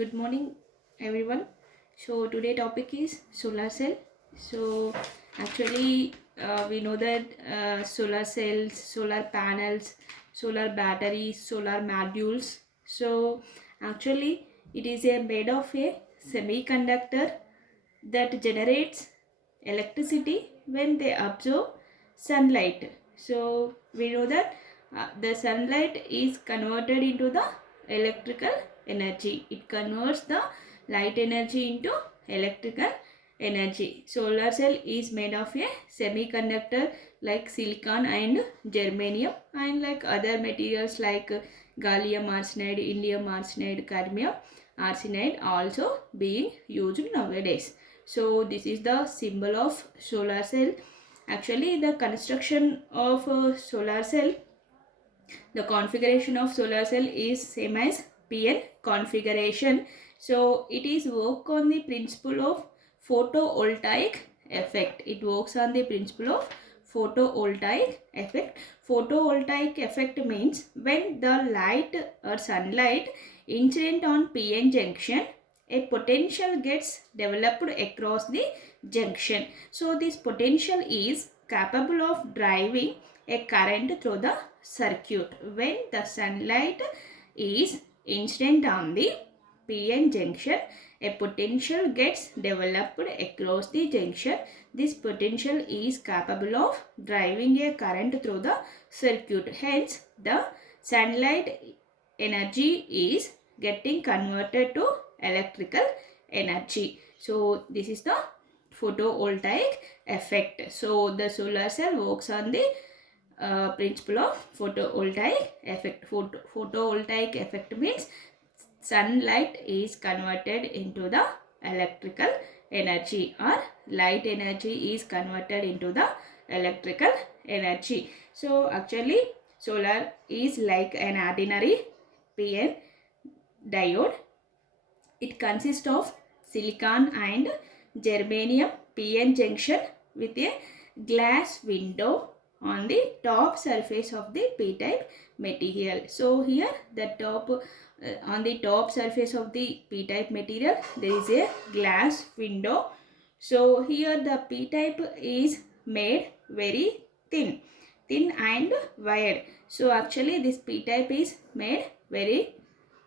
Good morning, everyone. So today topic is solar cell. So actually, we know that solar cells, solar panels, solar batteries, solar modules. So actually, it is a made of a semiconductor that generates electricity when they absorb sunlight. So we know that the sunlight is converted into the electrical energy. It converts the light energy into electrical energy. Solar cell is made of a semiconductor like silicon and germanium, and like other materials like gallium arsenide, indium arsenide, cadmium arsenide also being used nowadays. So this is the symbol of solar cell. Actually, the construction of a solar cell, the configuration of solar cell is same as PN configuration. So it is work on the principle of photovoltaic effect. It works on the principle of photovoltaic effect. Photovoltaic effect means when the light or sunlight incident on PN junction, a potential gets developed across the junction. So this potential is capable of driving a current through the circuit. When the sunlight is incident on the PN junction, a potential gets developed across the junction. This potential is capable of driving a current through the circuit. Hence, the sunlight energy is getting converted to electrical energy. So, this is the photovoltaic effect. So, the solar cell works on the principle of photovoltaic effect. Photovoltaic effect means sunlight is converted into the electrical energy, or light energy is converted into the electrical energy. So actually solar is like an ordinary PN diode. It consists of silicon and germanium PN junction with a glass window on the top surface of the p-type material. So here the top on the top surface of the p-type material there is a glass window. So here the p-type is made very thin and wide. So actually this p-type is made very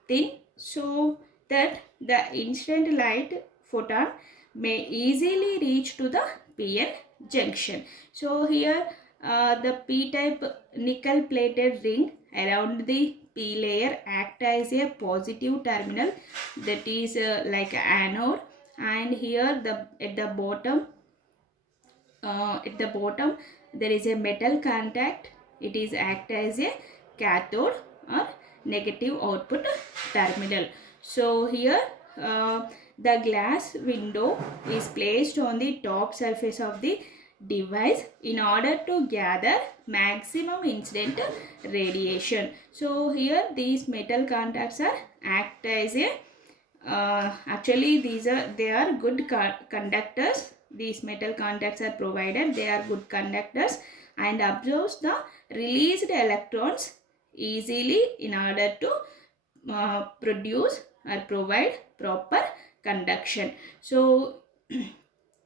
thin, so that the incident light photon may easily reach to the PN junction. So here the p-type nickel plated ring around the p layer act as a positive terminal, that is like anode, and here the at the bottom there is a metal contact. It is act as a cathode or negative output terminal. So here the glass window is placed on the top surface of the device in order to gather maximum incident radiation. So here these metal contacts are act as a actually they are good conductors. These metal contacts are provided, they are good conductors and absorbs the released electrons easily in order to produce or provide proper conduction. So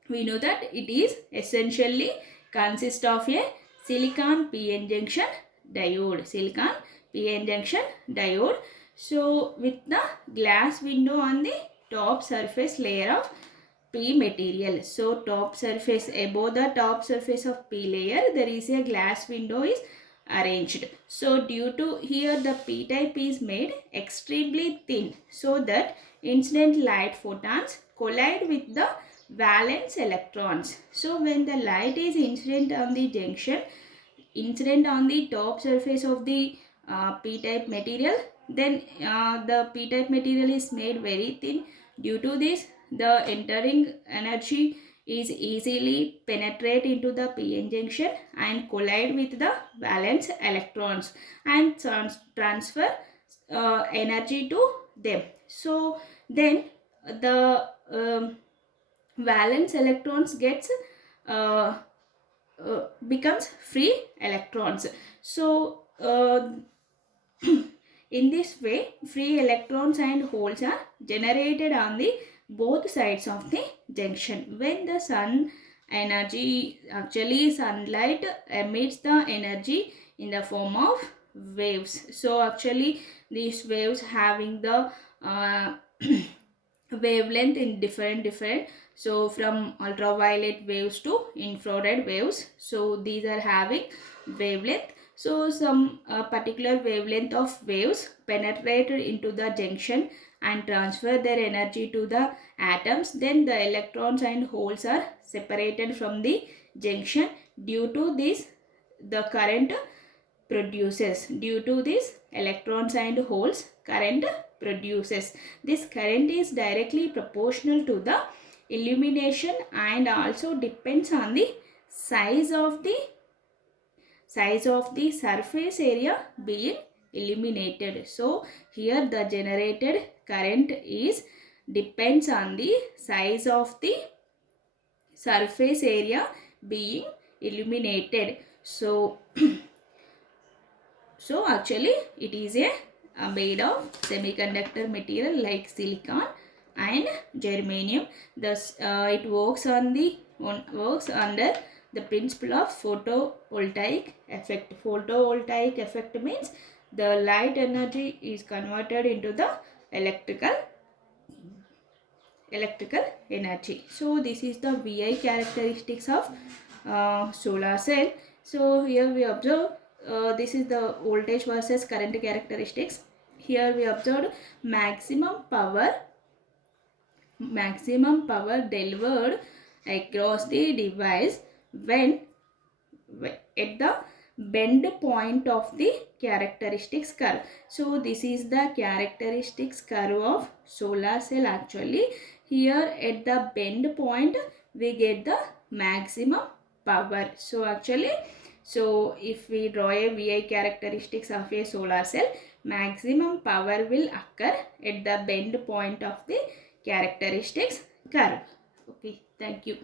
we know that it is essentially consist of a silicon PN junction diode. Silicon PN junction diode. So with the glass window on the top surface layer of P material. So top surface, above the top surface of P layer there is a glass window is arranged. So due to here the P type is made extremely thin, so that incident light photons collide with the valence electrons. So when the light is incident on the junction, incident on the top surface of the p-type material, then the p-type material is made very thin. Due to this the entering energy is easily penetrate into the PN junction and collide with the valence electrons and transfer energy to them. So then the valence electrons gets becomes free electrons. So In this way, free electrons and holes are generated on the both sides of the junction. When the sun energy, actually sunlight emits the energy in the form of waves. So actually these waves having the wavelength in different, so from ultraviolet waves to infrared waves, so these are having wavelength. So some particular wavelength of waves penetrate into the junction and transfer their energy to the atoms. Then the electrons and holes are separated from the junction. Due to this, the current produces. Due to this, electrons and holes current produces. This current is directly proportional to the illumination and also depends on the size of the surface area being illuminated. So here the generated current is depends on the size of the surface area being illuminated. So so actually it is a made of semiconductor material like silicon and germanium. Thus it works under the principle of photovoltaic effect. Photovoltaic effect means the light energy is converted into the electrical energy. So this is the VI characteristics of solar cell. So here we observe this is the voltage versus current characteristics. Here we observed maximum power delivered across the device when at the bend point of the characteristics curve. So this is the characteristics curve of solar cell. Actually here at the bend point we get the maximum power. So actually, so if we draw a VI characteristics of a solar cell, maximum power will occur at the bend point of the characteristics curve. Okay, thank you.